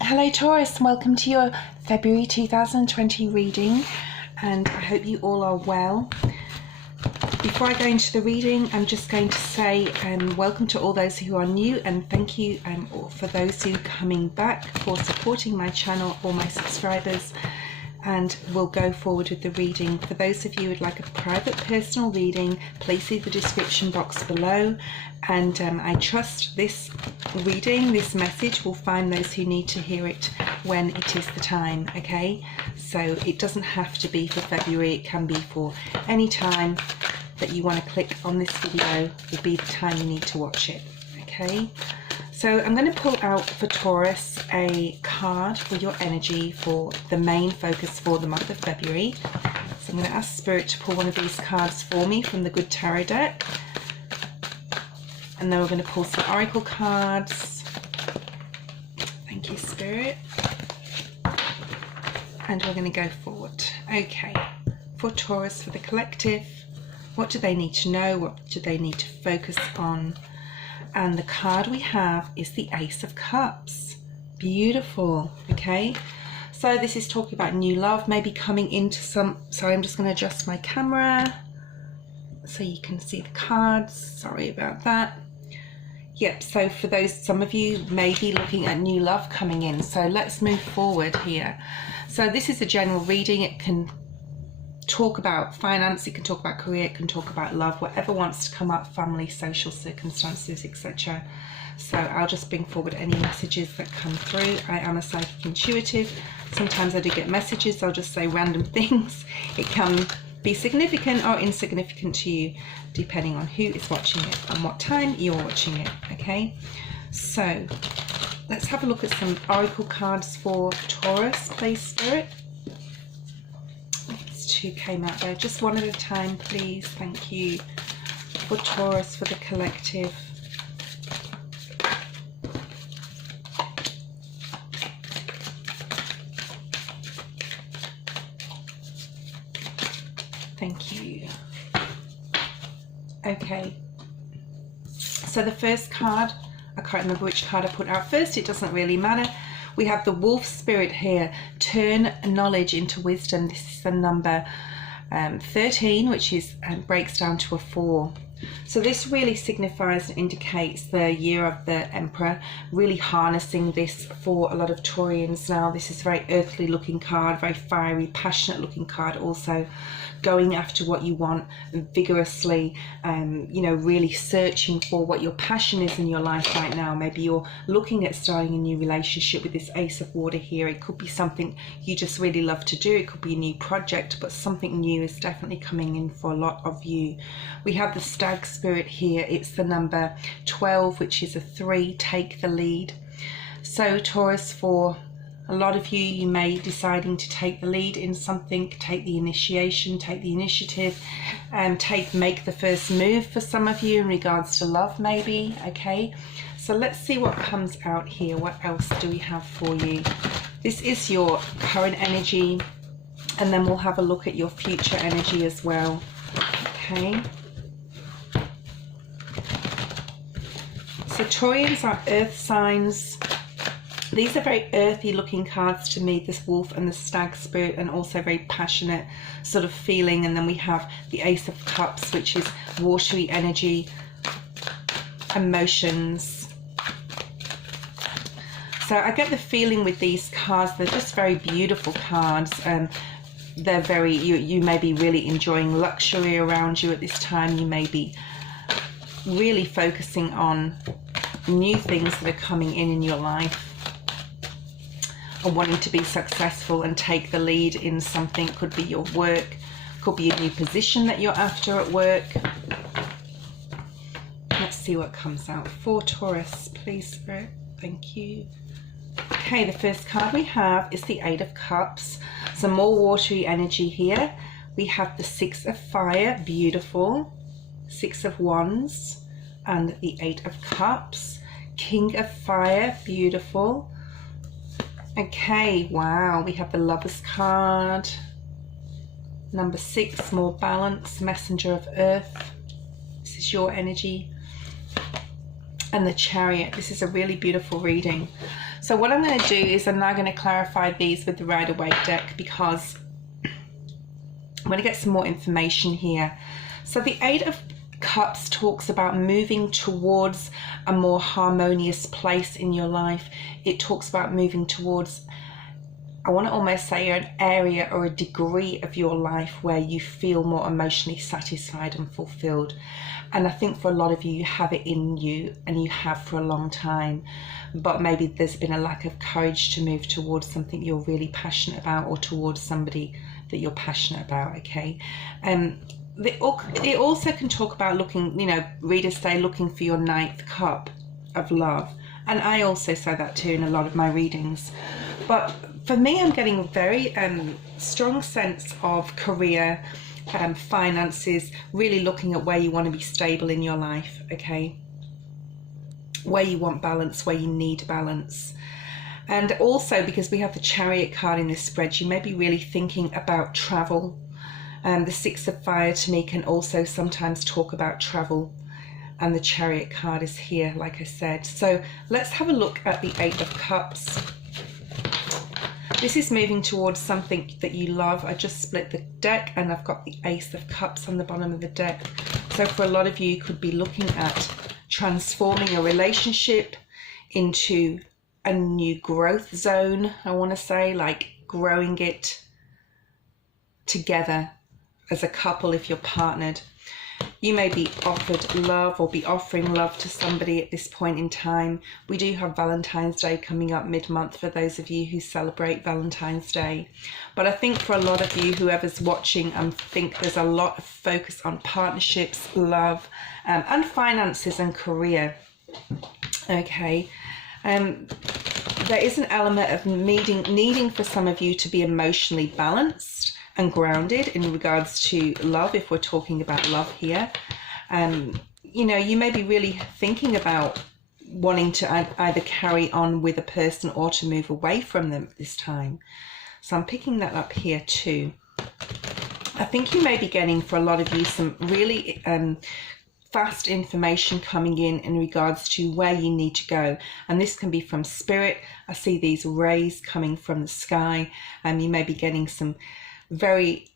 Hello Taurus, welcome to your February 2020 reading, and I hope you all are well. Before I go into the reading, I'm just going to say welcome to all those who are new, and thank you for those who are coming back for supporting my channel, all my subscribers. And we'll go forward with the reading. For those of you who would like a private personal reading, please see the description box below. And I trust this reading, this message will find those who need to hear it when it is the time, okay? So it doesn't have to be for February, it can be for any time that you want to click on this video will be the time you need to watch it, okay? So I'm going to pull out for Taurus a card for your energy for the main focus for the month of February. So I'm going to ask Spirit to pull one of these cards for me from the Good Tarot deck. And then we're going to pull some Oracle cards. Thank you, Spirit. And we're going to go forward. Okay, for Taurus, for the collective, what do they need to know? What do they need to focus on? And the card we have is the Ace of Cups. Beautiful, okay? So this is talking about new love, maybe coming into some... Sorry, I'm just going to adjust my camera so you can see the cards. Sorry about that. Yep, so for those, some of you may be looking at new love coming in. So let's move forward here. So this is a general reading. It can talk about finance, it can talk about career, it can talk about love, whatever wants to come up, family, social circumstances, etc. So I'll just bring forward any messages that come through. I am a psychic intuitive. Sometimes I do get messages, I'll just say random things. It can be significant or insignificant to you, depending on who is watching it and what time you're watching it, okay? So let's have a look at some oracle cards for Taurus, please, Spirit. Two came out there, just one at a time, please. Thank you. For Taurus, for the collective. Thank you. Okay, so the first card, I can't remember which card I put out first, it doesn't really matter. We have the wolf spirit here. Turn knowledge into wisdom. This is the number 13, which is breaks down to a 4. So this really signifies and indicates the year of the Emperor, really harnessing this for a lot of Taurians now. This is a very earthly looking card, very fiery, passionate looking card, also going after what you want vigorously, you know, really searching for what your passion is in your life right now. Maybe you're looking at starting a new relationship with this Ace of Water here. It could be something you just really love to do. It could be a new project, but something new is definitely coming in for a lot of you. We have the Stag Spirit here. It's the number 12, which is a 3. Take the lead. So Taurus, for a lot of you, you may be deciding to take the lead in something, take the initiation, take the initiative, make the first move for some of you in regards to love, maybe, okay? So let's see what comes out here. What else do we have for you? This is your current energy, and then we'll have a look at your future energy as well, okay? So Taurians are earth signs. These are very earthy looking cards to me, this wolf and the stag spirit, and also very passionate sort of feeling. And then we have the Ace of Cups, which is watery energy, emotions. So I get the feeling with these cards, they're just very beautiful cards. They're very, you may be really enjoying luxury around you at this time. You may be really focusing on new things that are coming in your life, or wanting to be successful and take the lead in something. Could be your work, could be a new position that you're after at work. Let's see what comes out for Taurus, please, Spirit. Thank you. Okay, the first card we have is the 8 of Cups. Some more watery energy here. We have the 6 of Fire, beautiful. 6 of Wands and the 8 of Cups. King of Fire, beautiful. Okay, wow, we have the Lovers card. Number 6, more balance, Messenger of Earth. This is your energy. And the Chariot. This is a really beautiful reading. So what I'm going to do is I'm now going to clarify these with the Rider-Waite deck, because I'm going to get some more information here. So the Eight of Cups talks about moving towards a more harmonious place in your life. It talks about moving towards, I want to almost say, an area or a degree of your life where you feel more emotionally satisfied and fulfilled. And I think for a lot of you, you have it in you, and you have for a long time, but maybe there's been a lack of courage to move towards something you're really passionate about, or towards somebody that you're passionate about, okay? It also can talk about looking, you know, readers say looking for your ninth cup of love. And I also say that too in a lot of my readings. But for me, I'm getting a very strong sense of career, finances, really looking at where you want to be stable in your life, okay? Where you want balance, where you need balance. And also, because we have the Chariot card in this spread, you may be really thinking about travel. The Six of Fire to me can also sometimes talk about travel, and the Chariot card is here, like I said. So let's have a look at the Eight of Cups. This is moving towards something that you love. I just split the deck and I've got the Ace of Cups on the bottom of the deck. So for a lot of you, you could be looking at transforming a relationship into a new growth zone, I want to say, like growing it together as a couple if you're partnered. You may be offered love or be offering love to somebody at this point in time. We do have Valentine's Day coming up mid-month for those of you who celebrate Valentine's Day. But I think for a lot of you, whoever's watching, I think there's a lot of focus on partnerships, love, and finances and career. Okay. There is an element of needing for some of you to be emotionally balanced and grounded in regards to love, if we're talking about love here. You know, you may be really thinking about wanting to either carry on with a person or to move away from them at this time. So I'm picking that up here too. I think you may be getting, for a lot of you, some really fast information coming in regards to where you need to go, and this can be from spirit. I see these rays coming from the sky, and you may be getting some very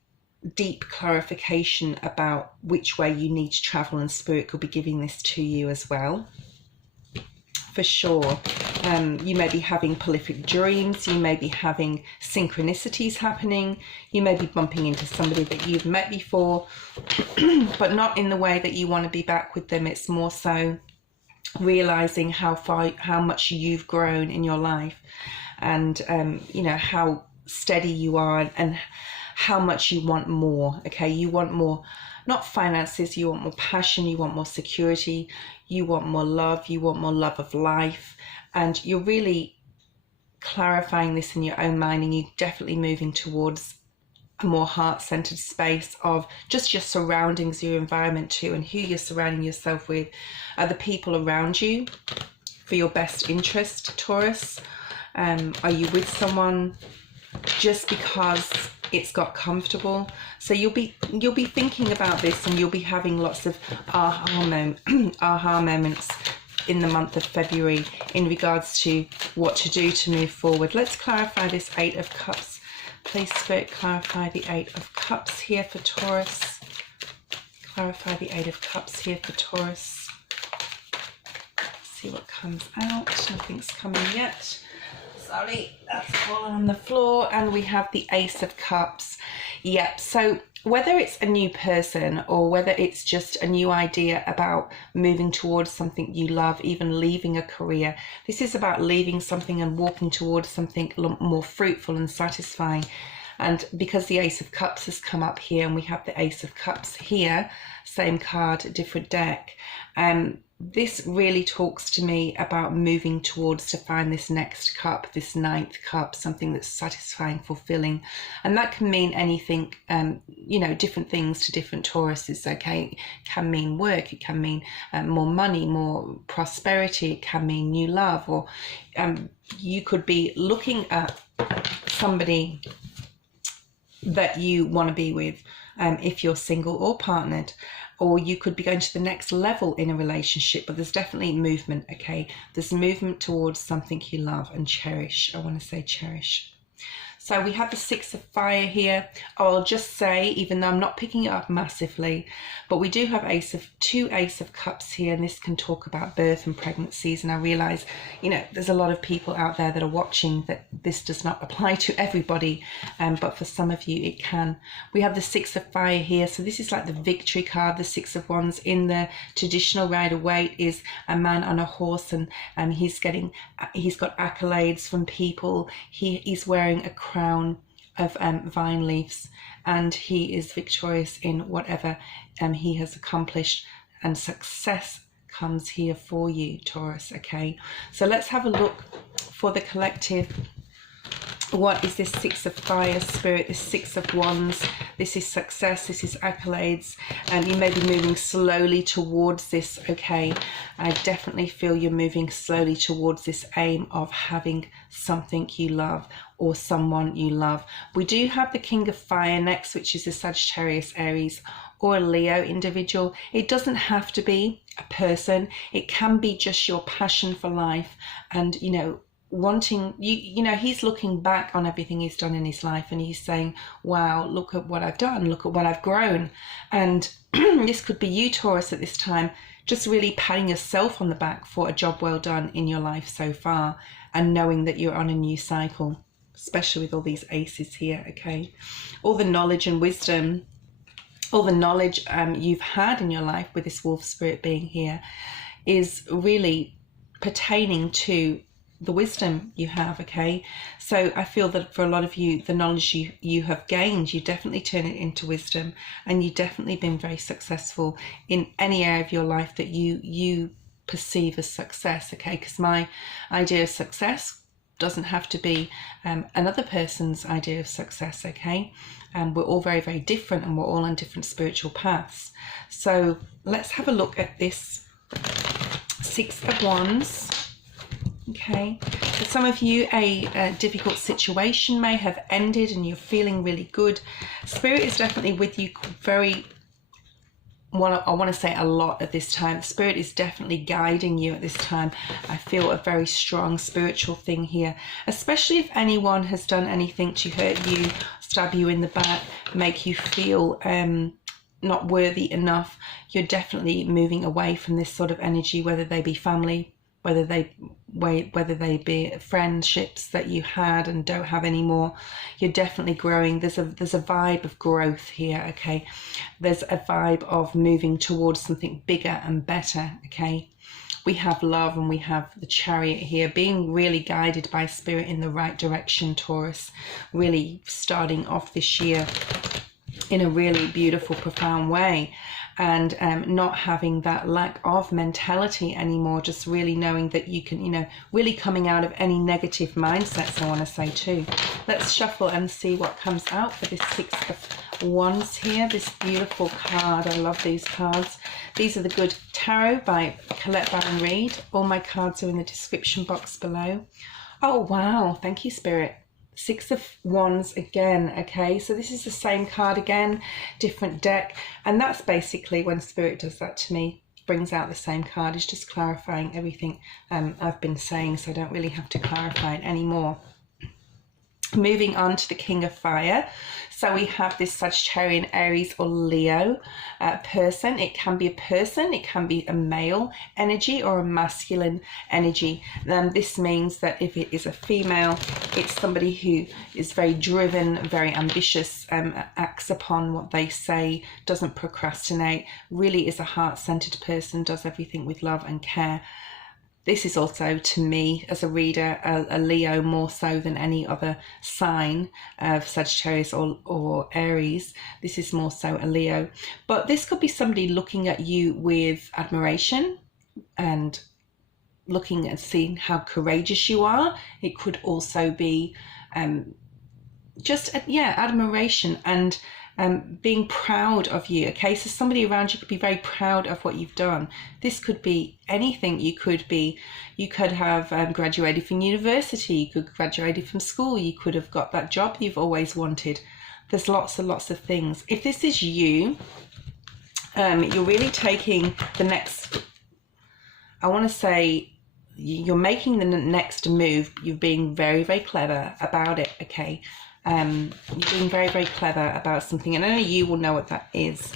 deep clarification about which way you need to travel, and spirit could be giving this to you as well, for sure. You may be having prolific dreams, you may be having synchronicities happening, you may be bumping into somebody that you've met before, but not in the way that you want to be back with them. It's more so realizing how much you've grown in your life, and you know, how steady you are, and how much you want more. Okay, you want more, not finances, you want more passion, you want more security, you want more love, you want more love of life, and you're really clarifying this in your own mind, and you're definitely moving towards a more heart-centered space of just your surroundings, your environment too, and who you're surrounding yourself with. Are the people around you for your best interest, Taurus? Are you with someone just because it's got comfortable? So you'll be thinking about this, and you'll be having lots of aha moments in the month of February in regards to what to do to move forward. Let's clarify this Eight of Cups. Please, Spirit, clarify the Eight of Cups here for Taurus. Clarify the Eight of Cups here for Taurus. Let's see what comes out. Nothing's coming yet. Sorry, that's fallen on the floor. And we have the Ace of Cups. Yep, so whether it's a new person or whether it's just a new idea about moving towards something you love, even leaving a career, this is about leaving something and walking towards something more fruitful and satisfying. And because the Ace of Cups has come up here, and we have the Ace of Cups here, same card, different deck, this really talks to me about moving towards to find this next cup, this ninth cup, something that's satisfying, fulfilling. And that can mean anything, you know, different things to different Tauruses, okay? It can mean work, it can mean more money, more prosperity, it can mean new love, or you could be looking at somebody that you want to be with. if you're single or partnered, or you could be going to the next level in a relationship, but there's definitely movement, okay? There's movement towards something you love and cherish. I want to say cherish. So we have the Six of Fire here. I'll just say, even though I'm not picking it up massively, but we do have two Ace of Cups here, and this can talk about birth and pregnancies. And I realize, you know, there's a lot of people out there that are watching that this does not apply to everybody, but for some of you it can. We have the Six of Fire here, so this is like the victory card. The Six of Wands in the traditional Rider-Waite is a man on a horse, and he's got accolades from people. He's wearing a crown of vine leaves, and he is victorious in whatever he has accomplished, and success comes here for you, Taurus. Okay, so let's have a look for the collective. What is this Six of Fire, Spirit? This Six of Wands, this is success, this is accolades, and you may be moving slowly towards this, okay? I definitely feel you're moving slowly towards this aim of having something you love or someone you love. We do have the King of Fire next, which is a Sagittarius, Aries, or a Leo individual. It doesn't have to be a person. It can be just your passion for life, and, you know, wanting you know, he's looking back on everything he's done in his life, and he's saying, wow, look at what I've done, look at what I've grown. And this could be you, Taurus, at this time, just really patting yourself on the back for a job well done in your life so far, and knowing that you're on a new cycle, especially with all these aces here, okay? All the knowledge and wisdom, all the knowledge you've had in your life with this wolf spirit being here is really pertaining to the wisdom you have, okay? So I feel that for a lot of you, the knowledge you have gained, you definitely turn it into wisdom, and you've definitely been very successful in any area of your life that you perceive as success, okay? Because my idea of success doesn't have to be another person's idea of success, okay? We're all very, very different, and we're all on different spiritual paths. So let's have a look at this Six of Wands. Okay, for some of you, a difficult situation may have ended and you're feeling really good. Spirit is definitely with you I want to say a lot at this time. Spirit is definitely guiding you at this time. I feel a very strong spiritual thing here, especially if anyone has done anything to hurt you, stab you in the back, make you feel not worthy enough. You're definitely moving away from this sort of energy, whether they be family, whether they be friendships that you had and don't have anymore. You're definitely growing. There's a vibe of growth here, okay? There's a vibe of moving towards something bigger and better, okay? We have love, and we have the Chariot here, being really guided by Spirit in the right direction, Taurus. Really starting off this year in a really beautiful, profound way. And not having that lack of mentality anymore, just really knowing that you can, you know, really coming out of any negative mindsets, I want to say too. Let's shuffle and see what comes out for this Six of Wands here, this beautiful card. I love these cards. These are the Good Tarot by Colette Baron Reid. All my cards are in the description box below. Oh, wow. Thank you, Spirit. Six of Wands again, okay? So this is the same card again, different deck. And that's basically when Spirit does that to me, brings out the same card, is just clarifying everything I've been saying, so I don't really have to clarify it anymore. Moving on to the King of Fire. So we have this Sagittarian, Aries, or Leo person. It can be a person, it can be a male energy or a masculine energy. This means that if it is a female, it's somebody who is very driven, very ambitious, acts upon what they say, doesn't procrastinate, really is a heart-centered person, does everything with love and care. This is also, to me, as a reader, a Leo more so than any other sign of Sagittarius or Aries. This is more so a Leo. But this could be somebody looking at you with admiration and looking and seeing how courageous you are. It could also be just, admiration and being proud of you, okay? So somebody around you could be very proud of what you've done. This could be anything. You could have graduated from university, you could have graduated from school, you could have got that job you've always wanted. There's lots and lots of things. If this is you, you're really taking the next, I want to say, you're making the next move. You're being very, very clever about it, okay? You're being very, very clever about something, and only you will know what that is.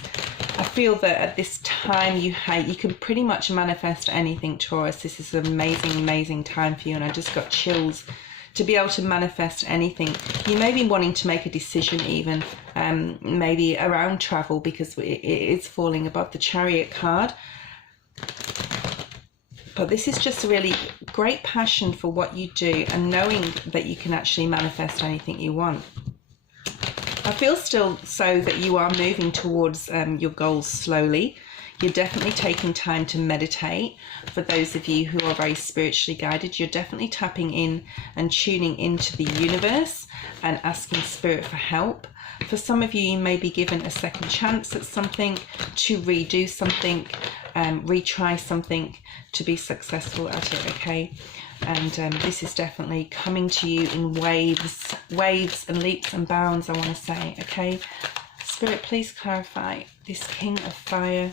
I feel that at this time you can pretty much manifest anything, Taurus. This is an amazing, amazing time for you, and I just got chills to be able to manifest anything. You may be wanting to make a decision even, maybe around travel, because it is falling above the Chariot card. But this is just a really great passion for what you do and knowing that you can actually manifest anything you want. I feel still so that you are moving towards your goals slowly. You're definitely taking time to meditate. For those of you who are very spiritually guided, you're definitely tapping in and tuning into the universe and asking spirit for help. For some of you, you may be given a second chance at something, to redo something, retry something, to be successful at it, okay? And this is definitely coming to you in waves and leaps and bounds, I want to say, okay? Spirit, please clarify this King of Fire.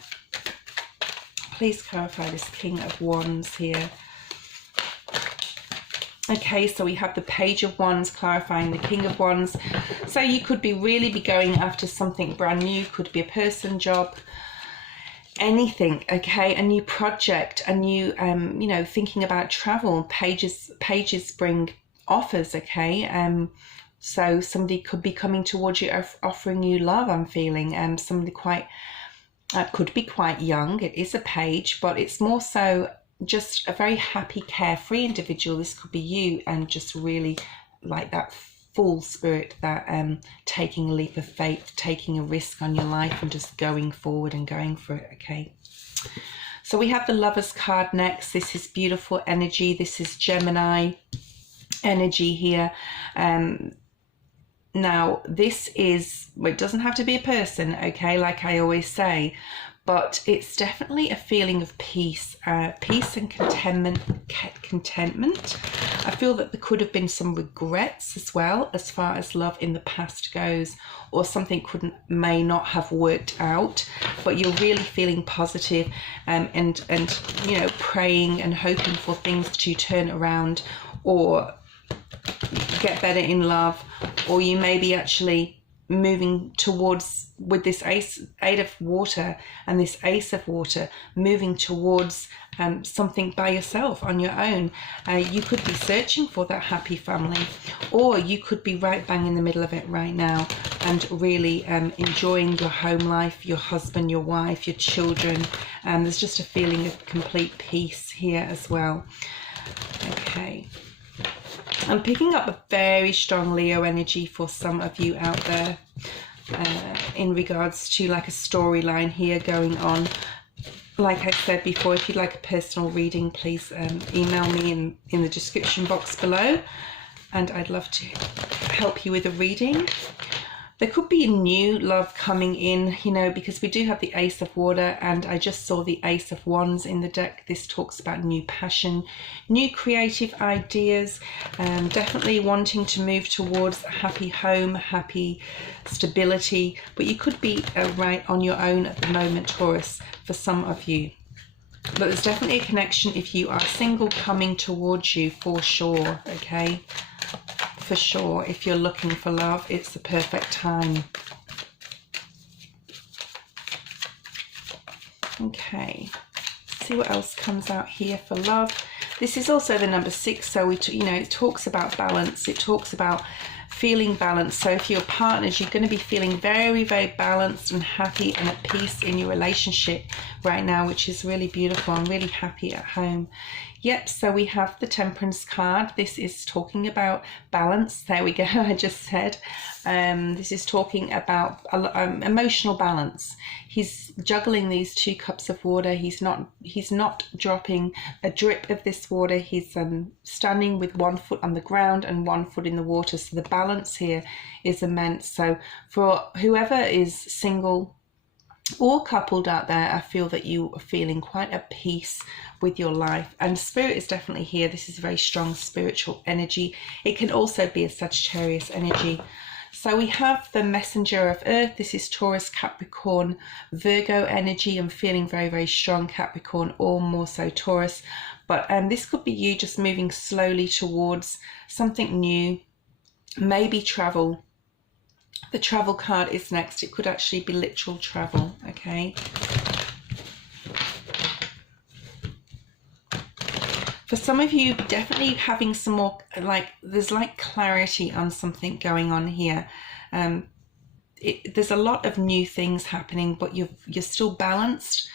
Please clarify this King of Wands here. Okay, so we have the Page of Wands clarifying the King of Wands. So you could really be going after something brand new. Could be a person, job, anything, okay? A new project, a new, you know, thinking about travel. Pages bring offers, okay? So somebody could be coming towards you, offering you love, I'm feeling. Somebody could be quite young. It is a page, but it's more so just a very happy, carefree individual. This could be you, and just really like that full spirit, that taking a leap of faith, taking a risk on your life and just going forward and going for it, okay? So we have the Lovers card next. This is beautiful energy. This is Gemini energy here. Now, this is, well, it doesn't have to be a person, okay, like I always say, but it's definitely a feeling of peace, peace and contentment. I feel that there could have been some regrets as well, as far as love in the past goes, or something may not have worked out, but you're really feeling positive, and you know, praying and hoping for things to turn around or get better in love, or you may be actually moving towards, with this Eight of Water and this Ace of Water, moving towards something by yourself on your own. You could be searching for that happy family, or you could be right bang in the middle of it right now and really enjoying your home life, your husband, your wife, your children. There's just a feeling of complete peace here as well. Okay. I'm picking up a very strong Leo energy for some of you out there, in regards to like a storyline here going on. Like I said before, if you'd like a personal reading, please email me in the description box below, and I'd love to help you with a reading. There could be a new love coming in, you know, because we do have the Ace of Water, and I just saw the Ace of Wands in the deck. This talks about new passion, new creative ideas, definitely wanting to move towards a happy home, happy stability. But you could be right on your own at the moment, Taurus, for some of you. But there's definitely a connection if you are single coming towards you, for sure, okay? For sure, if you're looking for love, it's the perfect time. Okay, let's see what else comes out here for love. This is also the number 6, so you know, it talks about balance. It talks about feeling balanced. So if you're partners, you're going to be feeling very, very balanced and happy and at peace in your relationship right now, which is really beautiful. I'm really happy at home. Yep, so we have the Temperance card. This is talking about balance. There we go, I just said. This is talking about emotional balance. He's juggling these 2 cups of water. He's not dropping a drip of this water. He's standing with 1 foot on the ground and 1 foot in the water. So the balance here is immense. So for whoever is single or coupled out there, I feel that you are feeling quite at peace with your life, and spirit is definitely here. This is a very strong spiritual energy. It can also be a Sagittarius energy. So we have the messenger of earth. This is Taurus, Capricorn, Virgo energy. I'm feeling very, very strong Capricorn, or more so Taurus. But this could be you just moving slowly towards something new, maybe travel. The travel card is next. It could actually be literal travel, okay? For some of you, definitely having some more, like, there's like clarity on something going on here. There's a lot of new things happening, but you're still balanced.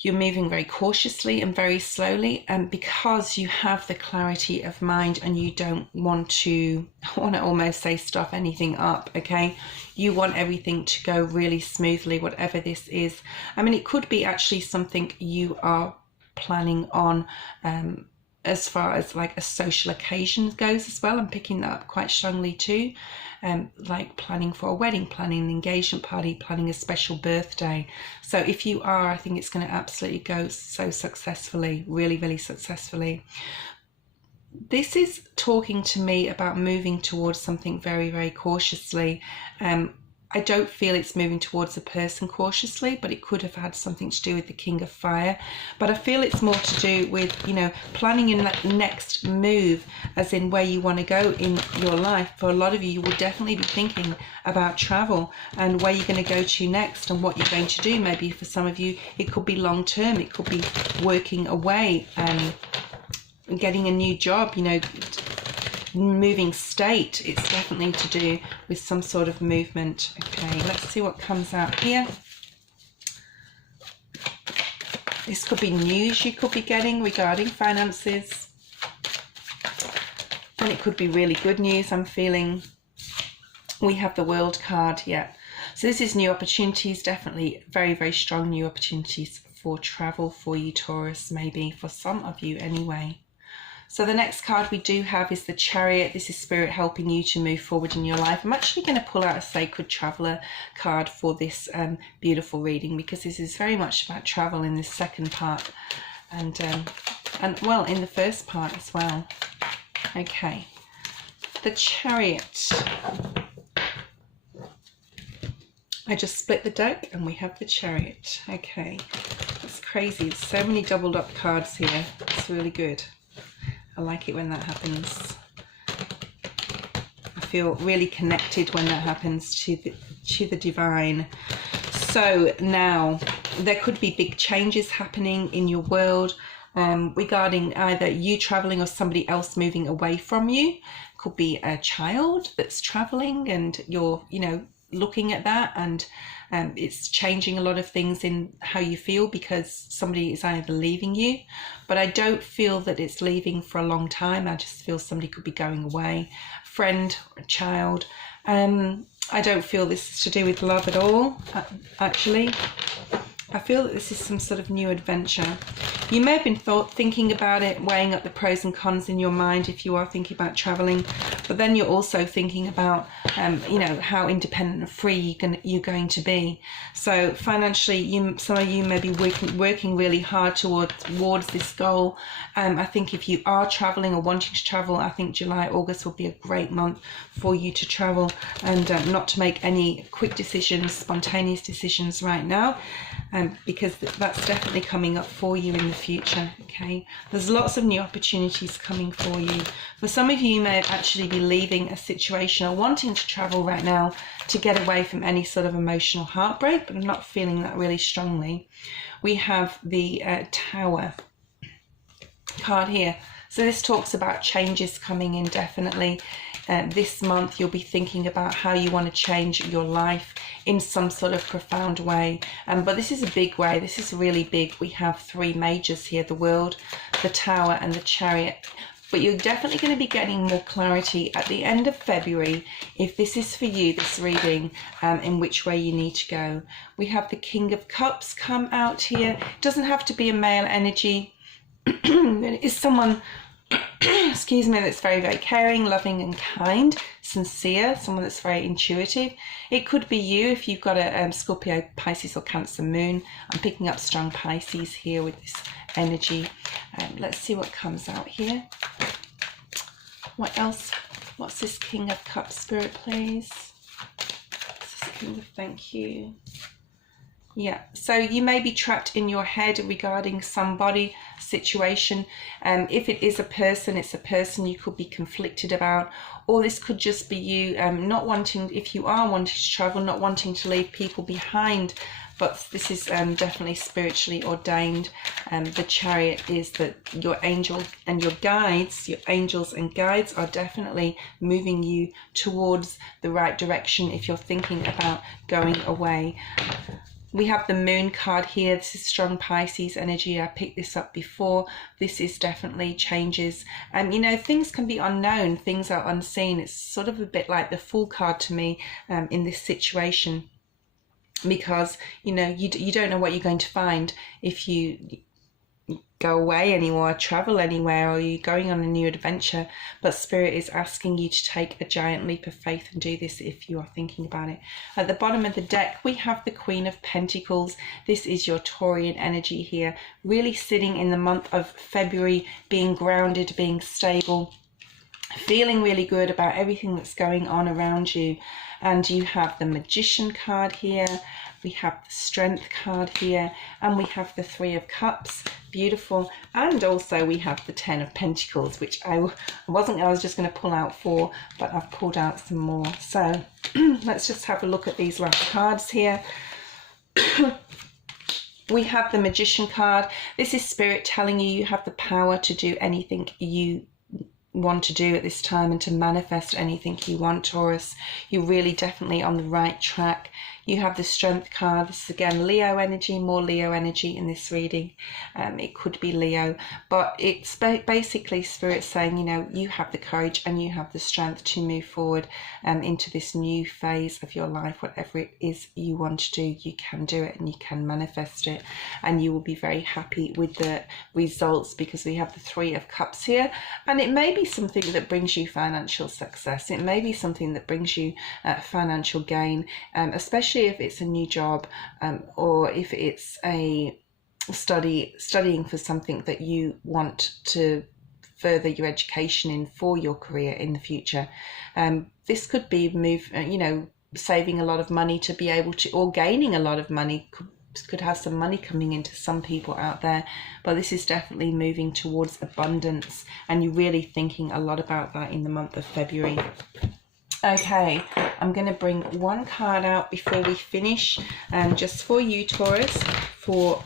You're moving very cautiously and very slowly, and because you have the clarity of mind and you don't want to, I want to almost say, stuff anything up, okay? You want everything to go really smoothly, whatever this is. I mean, it could be actually something you are planning on as far as like a social occasion goes as well. I'm picking that up quite strongly too. Like planning for a wedding, planning an engagement party, planning a special birthday. So if you are, I think it's going to absolutely go so successfully, really, really successfully. This is talking to me about moving towards something very, very cautiously. I don't feel it's moving towards a person cautiously, but it could have had something to do with the King of Fire. But I feel it's more to do with, you know, planning your next move, as in where you want to go in your life. For a lot of you, you will definitely be thinking about travel and where you're going to go to next and what you're going to do. Maybe for some of you, it could be long term. It could be working away and getting a new job, you know, moving state. It's definitely to do with some sort of movement. Okay, let's see what comes out here. This could be news you could be getting regarding finances, and it could be really good news. I'm feeling we have the World card. Yeah, so this is new opportunities, definitely very, very strong new opportunities for travel for you, Taurus, maybe for some of you anyway. So the next card we do have is the Chariot. This is Spirit helping you to move forward in your life. I'm actually going to pull out a Sacred Traveler card for this beautiful reading, because this is very much about travel in this second part, and well, in the first part as well. Okay, the Chariot. I just split the deck and we have the Chariot. Okay, that's crazy. There's so many doubled up cards here. It's really good. I like it when that happens. I feel really connected when that happens to the divine. So now there could be big changes happening in your world regarding either you traveling or somebody else moving away from you. Could be a child that's traveling and you're, you know, looking at that, and it's changing a lot of things in how you feel because somebody is either leaving you. But I don't feel that it's leaving for a long time. I just feel somebody could be going away, a friend or a child. I don't feel this is to do with love at all, actually. I feel that this is some sort of new adventure. You may have been thinking about it, weighing up the pros and cons in your mind if you are thinking about traveling, but then you're also thinking about, you know, how independent and free you're going to be. So financially, some of you may be working really hard towards this goal. I think if you are traveling or wanting to travel, I think July, August will be a great month for you to travel, and not to make any quick decisions, spontaneous decisions right now. Because that's definitely coming up for you in the future. Okay, there's lots of new opportunities coming for you. For some of you, you may actually be leaving a situation or wanting to travel right now to get away from any sort of emotional heartbreak, but I'm not feeling that really strongly. We have the Tower card here. So this talks about changes coming in, definitely. This month you'll be thinking about how you want to change your life in some sort of profound way, but this is a big way. This is really big. We have three majors here: the World, the Tower and the Chariot. But you're definitely going to be getting more clarity at the end of February, if this is for you, this reading, in which way you need to go. We have the King of Cups come out here. It doesn't have to be a male energy. It is someone excuse me, that's very, very caring, loving and kind, sincere, someone that's very intuitive. It could be you if you've got a Scorpio, Pisces or Cancer moon. I'm picking up strong Pisces here with this energy. Let's see what comes out here. What else What's this King of Cups, Spirit, please? Thank you. Yeah, so you may be trapped in your head regarding somebody, situation. If it is a person, it's a person you could be conflicted about, or this could just be you not wanting, if you are wanting to travel, not wanting to leave people behind. But this is definitely spiritually ordained. The Chariot is that your angel and your guides, your angels and guides, are definitely moving you towards the right direction if you're thinking about going away. We have the Moon card here. This is strong Pisces energy. I picked this up before. This is definitely changes. You know, things can be unknown. Things are unseen. It's sort of a bit like the Fool card to me in this situation. Because, you know, you don't know what you're going to find if you go away anywhere, travel anywhere, or you're going on a new adventure. But Spirit is asking you to take a giant leap of faith and do this if you are thinking about it. At the bottom of the deck, we have the Queen of Pentacles. This is your Taurian energy here, really sitting in the month of February, being grounded, being stable, feeling really good about everything that's going on around you. And you have the Magician card here, we have the Strength card here, and we have the Three of Cups. Beautiful. And also we have the Ten of Pentacles, which I was just going to pull out 4, but I've pulled out some more. So let's just have a look at these last cards here. We have the Magician card. This is Spirit telling you you have the power to do anything you want to do at this time and to manifest anything you want, Taurus. You're really definitely on the right track. You have the Strength card. This is again Leo energy, more Leo energy in this reading. It could be Leo, but it's basically Spirit saying, you know, you have the courage and you have the strength to move forward into this new phase of your life. Whatever it is you want to do, you can do it and you can manifest it, and you will be very happy with the results, because we have the Three of Cups here, and it may be something that brings you financial success. It may be something that brings you financial gain, especially if it's a new job, or if it's a studying for something that you want to further your education in for your career in the future. This could be saving a lot of money to be able to, or gaining a lot of money. Could have some money coming into some people out there, but this is definitely moving towards abundance, and you're really thinking a lot about that in the month of February. Okay, I'm going to bring one card out before we finish, just for you, Taurus, for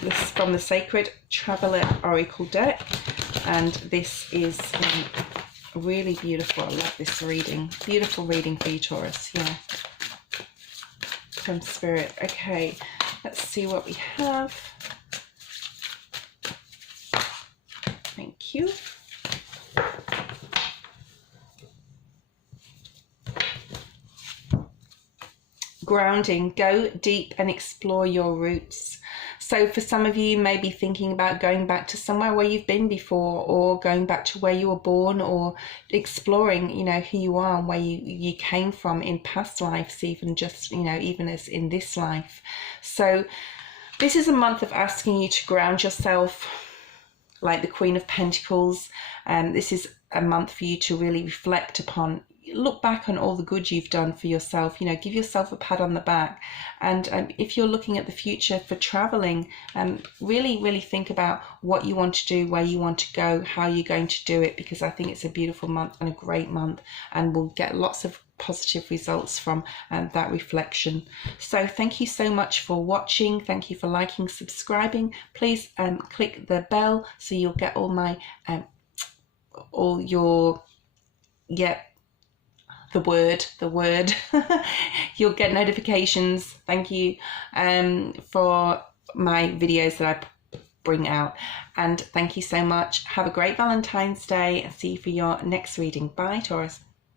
this from the Sacred Traveler Oracle deck, and this is really beautiful. I love this reading. Beautiful reading for you, Taurus. Yeah, from Spirit. Okay, let's see what we have. Thank you. Grounding. Go deep and explore your roots. So for some of you, may be thinking about going back to somewhere where you've been before, or going back to where you were born, or exploring, you know, who you are and where you came from in past lives, even just, you know, even as in this life. So this is a month of asking you to ground yourself like the Queen of Pentacles. This is a month for you to really reflect upon, look back on all the good you've done for yourself, you know, give yourself a pat on the back. And if you're looking at the future for traveling, really think about what you want to do, where you want to go, how you're going to do it, because I think it's a beautiful month and a great month, and we'll get lots of positive results from that reflection. So thank you so much for watching. Thank you for liking, subscribing. Please click the bell so you'll get all my the word you'll get notifications. Thank you for my videos that I bring out, and thank you so much. Have a great Valentine's Day, and see you for your next reading. Bye, Taurus.